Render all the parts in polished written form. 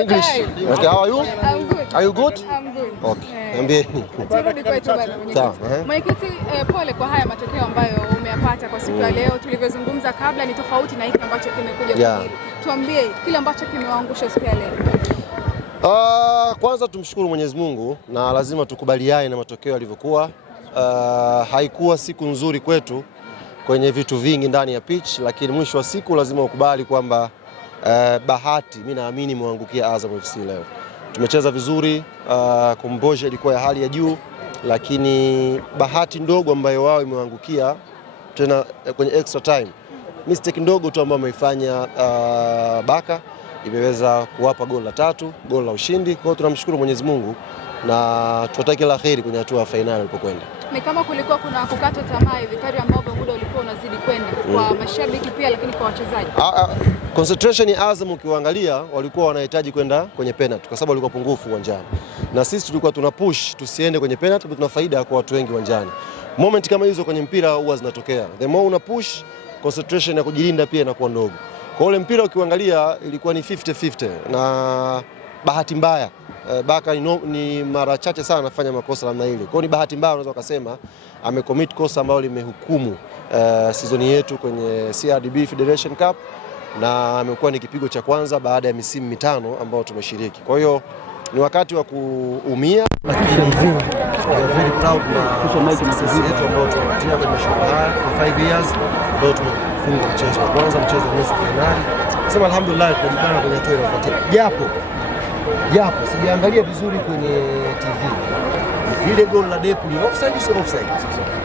English. Okay, how are you? I'm good. Are you good? I'm good. Okay. Niambieni. Turudi kwetu bwana mwenyekiti. Mwenyekiti, pole kwa haya matokeo ambayo umeyapata kwa siku ya leo. Tulivyozungumza kabla ni tofauti na hiki ambacho kimekuja kwa hili. Tuambie kile ambacho kimewaangusha siku ya leo. Kwanza tumshukuru Mwenyezi Mungu na lazima tukubaliane na matokeo yalivyokuwa. Haikuwa siku nzuri kwetu kwenye vitu vingi ndani ya pitch, lakini mwisho wa siku lazima ukubali kwamba bahati mimi naamini imeangukia Azam FC leo. Tumecheza vizuri, composure ilikuwa ya hali ya juu, lakini bahati ndogo ambayo wao imeangukia tena kwenye extra time. Mistake ndogo tu ambayo ameifanya Baka imeweza kuwapa goli la 3, goli la ushindi. Kwa hiyo tunamshukuru Mwenyezi Mungu na tunataka kila kheri kwenye hatua ya finali ilipokwenda. Ni kama kulikuwa kuna kukata tamaa hivi kadri ambavyo muda ulikuwa unazidi kwenda kwa mashabiki pia, lakini kwa wachezaji. Concentration ya Azam ukiangalia walikuwa wanahitaji kwenda kwenye penalty kwa sababu walikuwa pungufu uwanjani. Na sisi tulikuwa tuna push tusiende kwenye penalty, tuna faida kwa watu wengi uwanjani. Moment kama hizo kwenye mpira huwa zinatokea. The more una push, concentration ya kujilinda pia inakuwa ndogo. Kwa ule mpira ukiangalia ilikuwa ni 50-50 na bahati mbaya Baka ni mara chache sana anafanya makosa namna ile. Kwa hiyo ni bahati mbaya unaweza kusema amecommit kosa ambalo limehukumu season yetu kwenye CRDB Federation Cup na amekuwa ni kipigo cha kwanza baada ya misimu 5 ambao tumeshiriki. Kwa hiyo ni wakati wa kuumia, lakini very proud na success yetu ambao tumepatia kwenye mashindano haya for 5 years ambao tumefunga mchezo wa kwanza, mchezo wa nusu finali. Sema alhamdulillah tunajipanga kwenye hatua inayofuatia. Japo sijaangalia vizuri kwenye TV. Ile goal la Depu ni offside sio offside?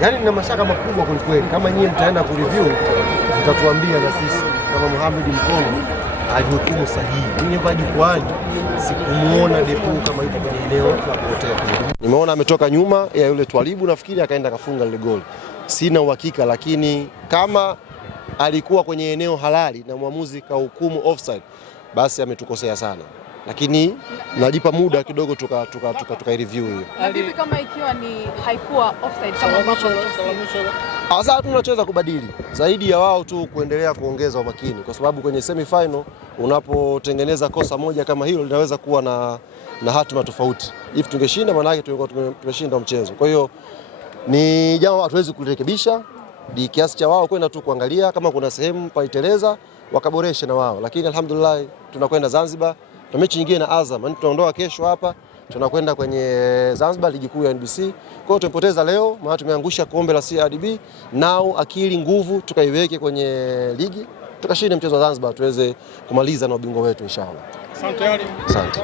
Yaani nina mashaka makubwa kweli. Kama nyinyi mtaenda kureview mtatuambia na sisi kama Mohamed Mkono alihukumu sahihi. Mimi hapa jukwani sikumuona Depu kama yuko kwenye eneo la kupotea. Nimeona ametoka nyuma ya yule Twalibu nafikiri akaenda kafunga ile goal. Sina uhakika, lakini kama alikuwa kwenye eneo halali na mwamuzi kahukumu offside basi ametukosea sana. Lakini najipa muda kidogo tuka review hiyo. Na vipi kama ikiwa ni haikuwa offside kama ambavyo sasa tunachoweza kubadili zaidi ya wao tu kuendelea kuongeza umakini, kwa sababu kwenye semi final unapotengeneza kosa moja kama hilo linaweza kuwa na hatima tofauti. If tungeshinda maana yake tulikuwa tumeshinda mchezo. Kwa hiyo ni jambo hatuwezi kurekebisha, ni kiasi cha wao kwenda tu kuangalia kama kuna sehemu paiteleza wakaboresha na wao, lakini alhamdulillah tunakwenda Zanzibar. Na mechi nyingine na Azam, yani tunaondoka kesho hapa, tunakwenda kwenye Zanzibar ligi kuu ya NBC. Kwa hiyo tumepoteza leo, maana tumeangusha kombe la CRDB. Nao akili nguvu tukaiweke kwenye ligi, tukashinde mchezo wa Zanzibar tuweze kumaliza na ubingwa wetu inshallah. Asante.